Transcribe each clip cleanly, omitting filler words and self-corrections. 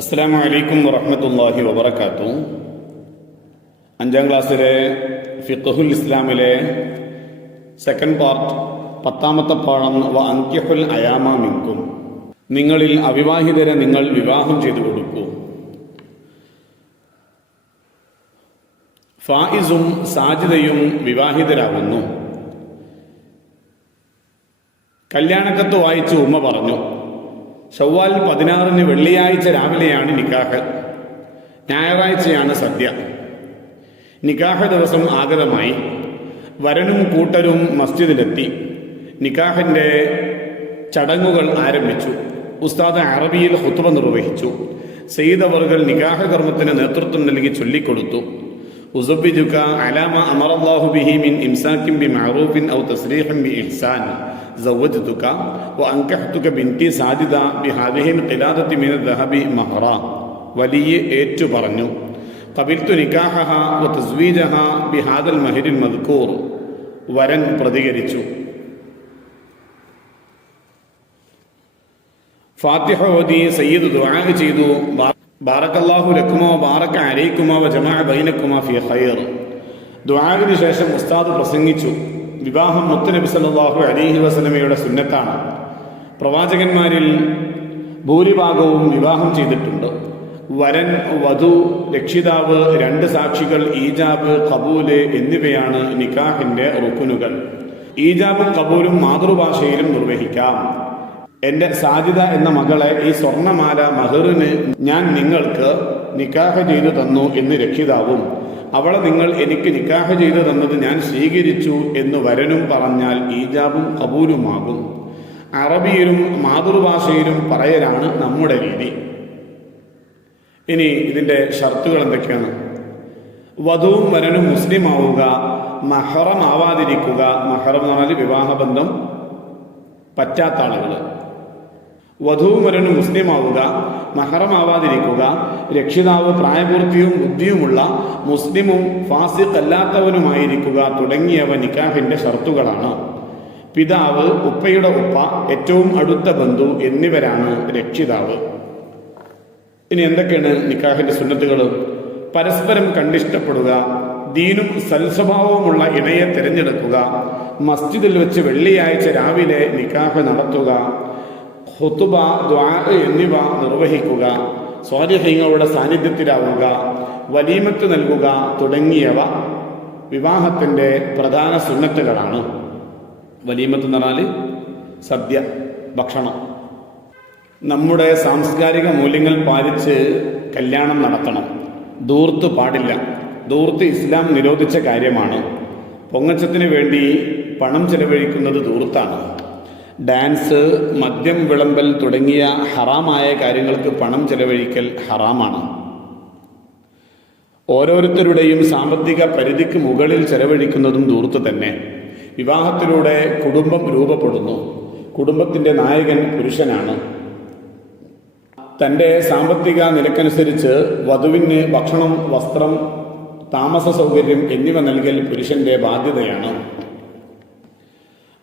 അസ്സലാമു അലൈക്കും വറഹ്മത്തുള്ളാഹി വബറകാതുഹു. 5ാം ക്ലാസ്സിലെ ഫിഖ്ഹുൽ ഇസ്ലാമിലെ സെക്കൻഡ് പാർട്ട് 10ാമത്തെ പാഠം വ അൻകിഹുൽ അയാമ മിൻകും. നിങ്ങളിൽ അവിവാഹിതരെ നിങ്ങൾ വിവാഹം ചെയ്തു കൊടുക്കൂ. ഫായിസും സാജിദയും വിവാഹിതരാകുന്നു. കല്യാണക്കത്ത് വായിച്ച് ഉമ്മ പറഞ്ഞു, ശവ്വാൽ 16 വെള്ളിയാഴ്ച രാവിലെയാണ് നിക്കാഹ്, ഞായറാഴ്ചയാണ് സദ്യ. നിക്കാഹ് ദിവസം ആഗതമായി. വരനും കൂട്ടരും മസ്ജിദിലെത്തി. നിക്കാഹിൻ്റെ ചടങ്ങുകൾ ആരംഭിച്ചു. ഉസ്താദ് അറബിയിൽ ഖുത്ബ നിർവഹിച്ചു. സയ്യിദ് അവർകൾ നിക്കാഹ് കർമ്മത്തിന് നേതൃത്വം നൽകി ചൊല്ലിക്കൊടുത്തു. ഉസബ്ബിജുക അലാമ അമറല്ലാഹു ബിഹി മിൻ ഇംസാകിൻ ബിമഅറൂഫിൻ ഔ തസ്രീഹിൻ ബിഇഹ്സാൻ സവ്വജ്തുക വഅൻകഹ്തുക ബിൻതി സാജിദ ബിഹാദിഹിൽ ഖിലാദത്തി മിന ദഹബി മഹറ. വലിയ ഏറ്റു പറഞ്ഞു. ഖബിൽതു നിക്കാഹഹ വതസ്വീജഹ ബിഹാദൽ മഹരിൽ മദ്കൂർ. വരൻ പ്രതികരിച്ചു. ഫാത്തിഹ ഓതി സയ്യിദ് ദുആ ചെയ്തു. ബാറക്കല്ലാഹു ലക്കുമോ ബാറക്ക അലൈക്കുമോ വജമഅ ബൈനക്കുമോ ഫീ ഖൈർ. ദുആവിന് ശേഷം ഉസ്താദ് പ്രസംഗിച്ചു. വിവാഹം മുത്തുനബി സല്ലല്ലാഹു അലൈഹി വസല്ലമയുടെ സുന്നത്താണ്. പ്രവാചകന്മാരിൽ ഭൂരിഭാഗവും വിവാഹം ചെയ്തിട്ടുണ്ട്. വരൻ, വധു, രക്ഷിതാവ്, 2 സാക്ഷികൾ, ഈജാബ്, ഖബൂല് എന്നിവയാണ് നിക്കാഹിന്റെ റുക്കുനുകൾ. ഈജാബും ഖബൂലും മാതൃഭാഷയിലും നിർവഹിക്കാം. എൻ്റെ സാജിദ എന്ന മകളെ ഈ സ്വർണമാല മഹറിന് ഞാൻ നിങ്ങൾക്ക് നിക്കാഹ് ചെയ്തു തന്നു എന്ന് രക്ഷിതാവും, അവളെ നിങ്ങൾ എനിക്ക് നിക്കാഹ് ചെയ്തു തന്നത് ഞാൻ സ്വീകരിച്ചു എന്ന് വരനും പറഞ്ഞാൽ ഈജാബും ഖബൂലുമാകും. അറബിയിലും മാതൃഭാഷയിലും പറയലാണ് നമ്മുടെ രീതി. ഇനി ഇതിൻ്റെ ഷർത്തുകൾ എന്തൊക്കെയാണ്? വധുവും വരനും മുസ്ലിം ആവുക, മഹറം ആവാതിരിക്കുക. മഹറം എന്ന് പറഞ്ഞാൽ വിവാഹബന്ധം പറ്റാത്ത ആളുകൾ. വധുവും വരനും മുസ്ലിം ആവുക, മഹറമാവാതിരിക്കുക, രക്ഷിതാവ് പ്രായപൂർത്തിയും ബുദ്ധിയുമുള്ള മുസ്ലിമും ഫാസിഖ് അല്ലാത്തവനുമായിരിക്കുക തുടങ്ങിയവ നിക്കാഹിന്റെ ഷർത്തുകളാണ്. പിതാവ്, ഉപ്പയുടെ ഉപ്പ, ഏറ്റവും അടുത്ത ബന്ധു എന്നിവരാണ് രക്ഷിതാവ്. ഇനി എന്തൊക്കെയാണ് നിക്കാഹിന്റെ സുന്നത്തുകൾ? പരസ്പരം കണ്ടിഷ്ടപ്പെടുക, ദീനും സൽസ്വഭാവവുമുള്ള ഇണയെ തിരഞ്ഞെടുക്കുക, മസ്ജിദിൽ വെച്ച് വെള്ളിയാഴ്ച രാവിലെ നിക്കാഹ് നടത്തുക, ഖുതുബ, ദുആ എന്നിവ നിർവഹിക്കുക, സ്വാലിഹീങ്ങളുടെ സാന്നിധ്യത്തിലാവുക, വലീമത്ത് നൽകുക തുടങ്ങിയവ വിവാഹത്തിൻ്റെ പ്രധാന സുന്നത്തുകളാണ്. വലീമത്ത് എന്ന് പറഞ്ഞാൽ സദ്യ, ഭക്ഷണം. നമ്മുടെ സാംസ്കാരിക മൂല്യങ്ങൾ പാലിച്ച് കല്യാണം നടത്തണം. ധൂർത്ത് പാടില്ല. ധൂർത്ത് ഇസ്ലാം നിരോധിച്ച കാര്യമാണ്. പൊങ്ങച്ചത്തിന് വേണ്ടി പണം ചെലവഴിക്കുന്നത് ധൂർത്താണ്. ഡാൻസ്, മദ്യം വിളമ്പൽ തുടങ്ങിയ ഹറാമായ കാര്യങ്ങൾക്ക് പണം ചെലവഴിക്കൽ ഹറാമാണ്. ഓരോരുത്തരുടെയും സാമ്പത്തിക പരിധിക്ക് മുകളിൽ ചെലവഴിക്കുന്നതും ധൂർത്ത് തന്നെ. വിവാഹത്തിലൂടെ കുടുംബം രൂപപ്പെടുന്നു. കുടുംബത്തിൻ്റെ നായകൻ പുരുഷനാണ്. തൻ്റെ സാമ്പത്തിക നിലക്കനുസരിച്ച് വധുവിന് ഭക്ഷണം, വസ്ത്രം, താമസ സൗകര്യം എന്നിവ നൽകൽ പുരുഷന്റെ ബാധ്യതയാണ്.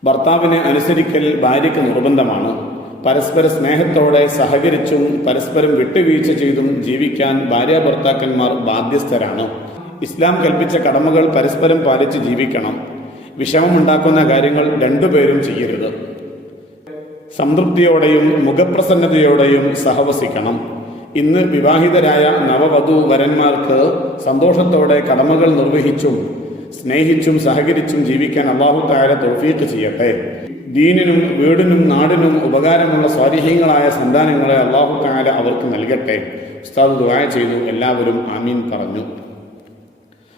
ഭർത്താവിനെ അനുസരിക്കൽ ഭാര്യയ്ക്ക് നിർബന്ധമാണ്. പരസ്പര സ്നേഹത്തോടെ സഹകരിച്ചും പരസ്പരം വിട്ടുവീഴ്ച ചെയ്തും ജീവിക്കാൻ ഭാര്യ ഭർത്താക്കന്മാർ ബാധ്യസ്ഥരാണ്. ഇസ്ലാം കൽപ്പിച്ച കടമകൾ പരസ്പരം പാലിച്ച് ജീവിക്കണം. വിഷമമുണ്ടാക്കുന്ന കാര്യങ്ങൾ രണ്ടുപേരും ചെയ്യരുത്. സംതൃപ്തിയോടെയും മുഖപ്രസന്നതയോടെയും സഹവസിക്കണം. ഇന്ന് വിവാഹിതരായ നവവധു വരന്മാർക്ക് സന്തോഷത്തോടെ കടമകൾ നിർവഹിച്ചും സ്നേഹിച്ചും സഹകരിച്ചും ജീവിക്കാൻ അല്ലാഹു തആല തൗഫീഖ് ചെയ്യട്ടെ. ദീനിനും വീടിനും നാടിനും ഉപകാരമുള്ള സ്വാലിഹീങ്ങളായ സന്താനങ്ങളെ അല്ലാഹു തആല അവർക്ക് നൽകട്ടെ. ഉസ്താദ് ദുആ ചെയ്തു. എല്ലാവരും ആമീൻ പറഞ്ഞു.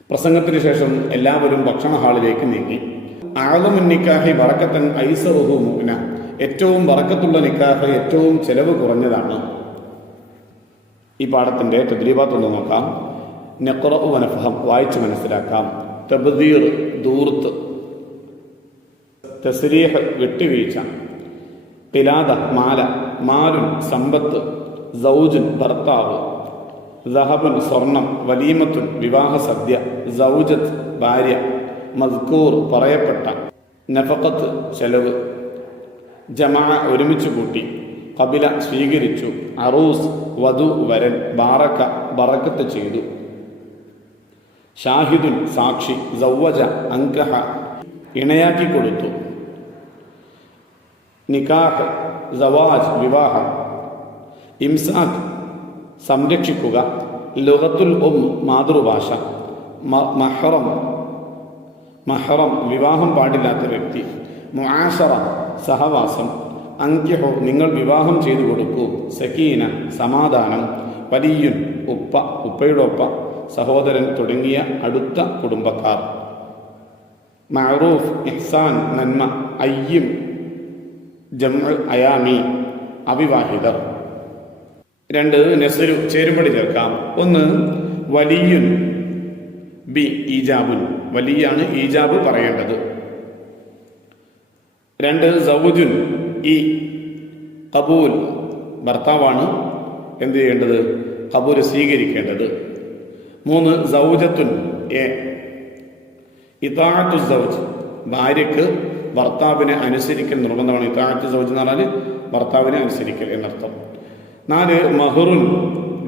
പ്രസംഗത്തിന് ശേഷം എല്ലാവരും ഭക്ഷണ ഹാളിലേക്ക് നീങ്ങി. അഅ്ളമുൻ നിക്കാഹി ബറക്കത്തൻ ഐസറുഹു മുഅ്ന. ഏറ്റവും ബറക്കത്തുള്ള നിക്കാഹ് ഏറ്റവും ചെലവ് കുറഞ്ഞതാണ്. ഈ പാഠത്തിന്റെ തദ്രീബാത്ത് ഒന്ന് നോക്കാം. നഖ്റഉ വനഫഹം, വായിച്ച് മനസ്സിലാക്കാം. തബ്ദീർ, ദൂർത്ത്. തസ്രീഹ്, വിട്ടുവീഴ്ച. ഖിലാദ, മാല. മാലുൻ, സമ്പത്ത്. സൗജുൻ, ഭർത്താവ്. ദഹബുൻ, സ്വർണം. വലീമത്തുൻ, വിവാഹ സദ്യ. സൗജത്ത്, ഭാര്യ. മസ്കൂർ, പറയപ്പെട്ട. നഫഖത്ത്, ചെലവ്. ജമാഅ, ഒരുമിച്ച് കൂട്ടി. ഖബില സ്വീകരിച്ചു, അറൂസ് വധു വരൻ, ബാറക ബറക്കത്ത് ചെയ്തു, ഷാഹിദുൻ സാക്ഷി, സവ്വജ അങ്കഹ ഇണയാക്കി കൊടുത്തു, നിക്കാഹ് സവാജ് വിവാഹം, ഇംസാഖ് സംരക്ഷിക്കുക, ലുഗത്തുൽ മാതൃഭാഷ, മഹ്റം വിവാഹം പാടില്ലാത്ത വ്യക്തി, മുആശറ സഹവാസം, അങ്കിഹു നിങ്ങൾ വിവാഹം ചെയ്തു കൊടുക്കൂ, സക്കീന സമാധാനം, വലിയുൻ ഉപ്പയുടെ ഒപ്പ, സഹോദരൻ തുടങ്ങിയ അടുത്ത കുടുംബക്കാർ, മഅറൂഫ് ഇഹ്സാൻ നന്മ, അയ്യിം ജംഉ അയാമി അവിവാഹിതർ. 2 നെസ്രു ചേരുംപടി ചേർക്കാം. 1 വലിയുൻ ബി ഈജാബുൻ, വലിയാണ് ഈജാബ് പറയേണ്ടത്. 2 സൗജുൻ ഈ കബൂൽ ഭർത്താവാണ് എന്ത് ചെയ്യേണ്ടത്, കബൂൽ സ്വീകരിക്കേണ്ടത്. 3 സൗജത്തുൻ ഇതാഅത്തു സൗജ് ഭാര്യക്ക് ഭർത്താവിനെ അനുസരിക്കൽ നിർബന്ധമാണ്. ഇതാഅത്തു സൗജ് എന്ന് പറഞ്ഞാൽ ഭർത്താവിനെ അനുസരിക്കൽ എന്നർത്ഥം. 4 മഹറുൻ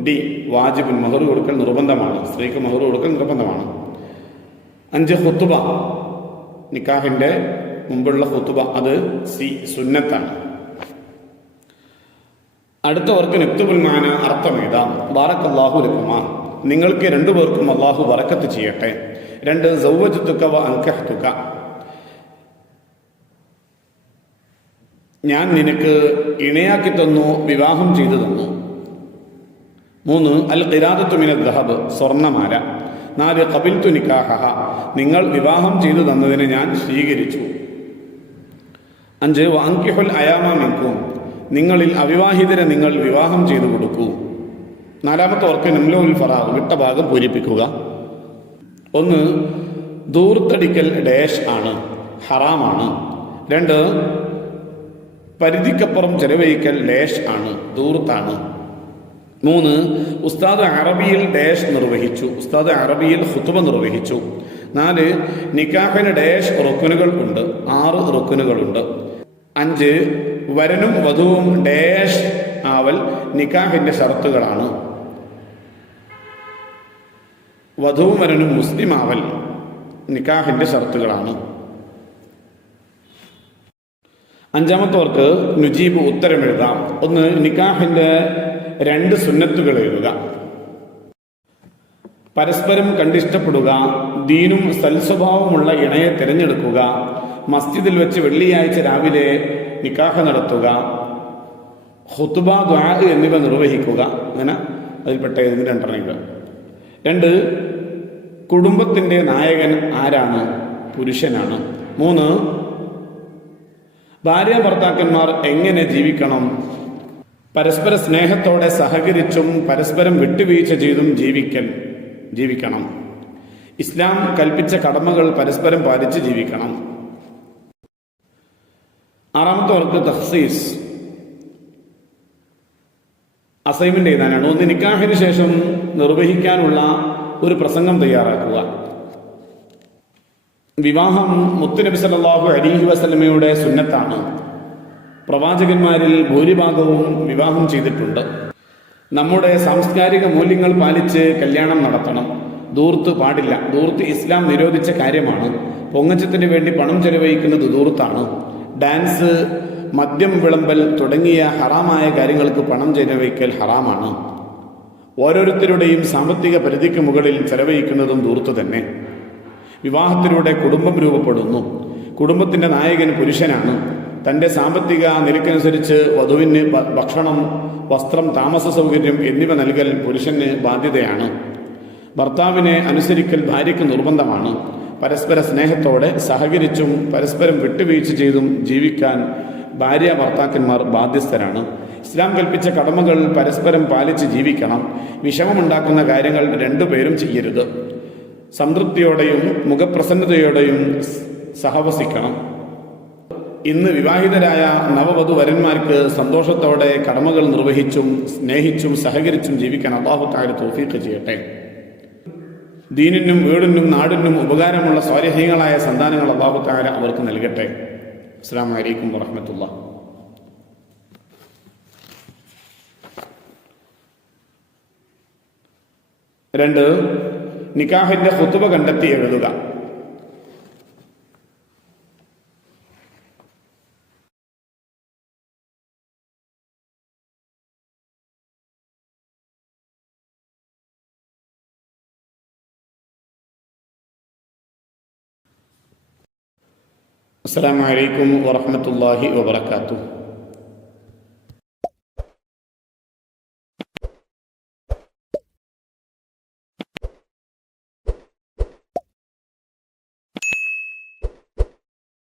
ഡി വാജിബുൻ മഹർ കൊടുക്കൽ നിർബന്ധമാണ്, സ്ത്രീക്ക് മഹർ കൊടുക്കൽ നിർബന്ധമാണ്. 5 ഖുത്ബ നിക്കാഹിന്റെ മുമ്പുള്ള ഖുത്ബ അത് സുന്നത്താണ്. അടുത്തവർക്ക് നിക്തുബുൽ മാന അർത്ഥം എഴുതാം. ബാറക്കല്ലാഹു ലക്കുമാ നിങ്ങൾക്ക് 2 പേർക്കും അള്ളാഹു ബറക്കത്ത് ചെയ്യട്ടെ. 2 സൗവജത്തുക വ അൻകഹ്തുക ഞാൻ നിനക്ക് ഇണയാക്കി തന്നു, വിവാഹം ചെയ്തു തന്നു. 3 അൽ ഖിറാദത്തു മിനൽ ദഹബ് സ്വർണ്ണമാല. 4 ഖബിൽതു നിക്കാഹഹ നിങ്ങൾ വിവാഹം ചെയ്തു തന്നതിനെ ഞാൻ സ്വീകരിച്ചു. 5 വ അൻകിഹുൽ അയാമ മിൻകും നിങ്ങളിൽ അവിവാഹിതരെ നിങ്ങൾ വിവാഹം ചെയ്തു കൊടുക്കൂ. 4ാമത്തെ ഓർക്ക് നംലുൽ ഫറാഗ് വിട്ട ഭാഗം പൂരിപ്പിക്കുക. 1 ദൂർത്തടിക്കൽ ഡാഷ് ആണ്, ഹറാമാണ്. 2 പരിധിക്കപ്പുറം ചെലവഴിക്കൽ ഡാഷ് ആണ്, ദൂർത്താണ്. 3 ഉസ്താദ് അറബിയിൽ ഡാഷ് നിർവഹിച്ചു, ഉസ്താദ് അറബിയിൽ ഖുത്ബ നിർവഹിച്ചു. 4 നിക്കാഹിന് ഡാഷ് റുക്കുനുകൾ ഉണ്ട്, 6 റുക്കുനുകളുണ്ട്. 5 വരനും വധുവും ഡാഷ് ആവൽ നിക്കാഹിന്റെ ഷർത്തുകളാണ്. വധുവും വരനും മുസ്ലിം ആവൽ നിക്കാഹിന്റെ ഷർത്തുകളാണ്. 5ാമത്തവർക്ക് നുജീബ് ഉത്തരം എഴുതാം. 1 നിക്കാഹിന്റെ 2 സുന്നത്തുകൾ എഴുതുക. പരസ്പരം കണ്ടിഷ്ടപ്പെടുക, ദീനും സൽസ്വഭാവമുള്ള ഇണയെ തിരഞ്ഞെടുക്കുക, മസ്ജിദിൽ വെച്ച് വെള്ളിയാഴ്ച രാവിലെ നിക്കാഹ് നടത്തുക, ഖുത്ബ ദുആ എന്നിവ നിർവഹിക്കുക. അങ്ങനെ അതിൽപ്പെട്ട 2 2 കുടുംബത്തിന്റെ നായകൻ ആരാണ്, പുരുഷനാണ്. 3 ഭാര്യ ഭർത്താക്കന്മാർ എങ്ങനെ ജീവിക്കണം, പരസ്പര സ്നേഹത്തോടെ സഹകരിച്ചും പരസ്പരം വിട്ടുവീഴ്ച ചെയ്തും ജീവിക്കണം. ഇസ്ലാം കൽപ്പിച്ച കടമകൾ പരസ്പരം പാലിച്ച് ജീവിക്കണം. 6ാമത്തവർക്ക് തഖ്സീസ് അസൈൻമെന്റ് എഴുതാനാണ്. 1 നിക്കാഹിന് ശേഷം നിർവഹിക്കാനുള്ള ഒരു പ്രസംഗം തയ്യാറാക്കുക. വിവാഹം മുത്തുനബി സല്ലല്ലാഹു അലൈഹി വസല്ലമയുടെ സുന്നത്താണ്. പ്രവാചകന്മാരിൽ ഭൂരിഭാഗവും വിവാഹം ചെയ്തിട്ടുണ്ട്. നമ്മുടെ സാംസ്കാരിക മൂല്യങ്ങൾ പാലിച്ച് കല്യാണം നടത്തണം. ദൂർത്ത് പാടില്ല. ദൂർത്ത് ഇസ്ലാം നിരോധിച്ച കാര്യമാണ്. പൊങ്ങച്ചത്തിന് വേണ്ടി പണം ചെലവഴിക്കുന്നത് ദൂർത്താണ്. ഡാൻസ്, മദ്യം വിളമ്പൽ തുടങ്ങിയ ഹറാമായ കാര്യങ്ങൾക്ക് പണം ചെലവഴിക്കൽ ഹറാമാണ്. ഓരോരുത്തരുടെയും സാമ്പത്തിക പരിധിക്ക് മുകളിൽ ചെലവഴിക്കുന്നതും ദൂർത്ത് തന്നെ. വിവാഹത്തിലൂടെ കുടുംബം രൂപപ്പെടുന്നു. കുടുംബത്തിന്റെ നായകൻ പുരുഷനാണ്. തൻ്റെ സാമ്പത്തിക നിലക്കനുസരിച്ച് വധുവിന് ഭക്ഷണം, വസ്ത്രം, താമസ സൗകര്യം എന്നിവ നൽകൽ പുരുഷന് ബാധ്യതയാണ്. ഭർത്താവിനെ അനുസരിക്കൽ ഭാര്യയ്ക്ക് നിർബന്ധമാണ്. പരസ്പര സ്നേഹത്തോടെ സഹകരിച്ചും പരസ്പരം വിട്ടുവീഴ്ച ചെയ്തും ജീവിക്കാൻ ഭാര്യ ഭർത്താക്കന്മാർ ബാധ്യസ്ഥരാണ്. ഇസ്ലാം കൽപ്പിച്ച കടമകൾ പരസ്പരം പാലിച്ച് ജീവിക്കണം. വിഷമമുണ്ടാക്കുന്ന കാര്യങ്ങൾ 2 പേരും ചെയ്യരുത്. സംതൃപ്തിയോടെയും മുഖപ്രസന്നതയോടെയും സഹവസിക്കണം. ഇന്ന് വിവാഹിതരായ നവവധു വരന്മാർക്ക് സന്തോഷത്തോടെ കടമകൾ നിർവഹിച്ചും സ്നേഹിച്ചും സഹകരിച്ചും ജീവിക്കാൻ അല്ലാഹു തആല തൗഫീഖ് ചെയ്യട്ടെ. ദീനിനും വീടിനും നാടിനും ഉപകാരമുള്ള സ്വാലിഹീങ്ങളായ സന്താനങ്ങൾ അല്ലാഹു തആല അവർക്ക് നൽകട്ടെ. അസ്സലാമു അലൈക്കും വറഹ്മത്തുള്ളാഹി. 2, നിക്കാഹിന്റെ ഖുതുബ കണ്ടെത്തി എഴുതുക. അസ്സലാമു അലൈക്കും വറഹ്മത്തുള്ളാഹി വബറകാതുഹു.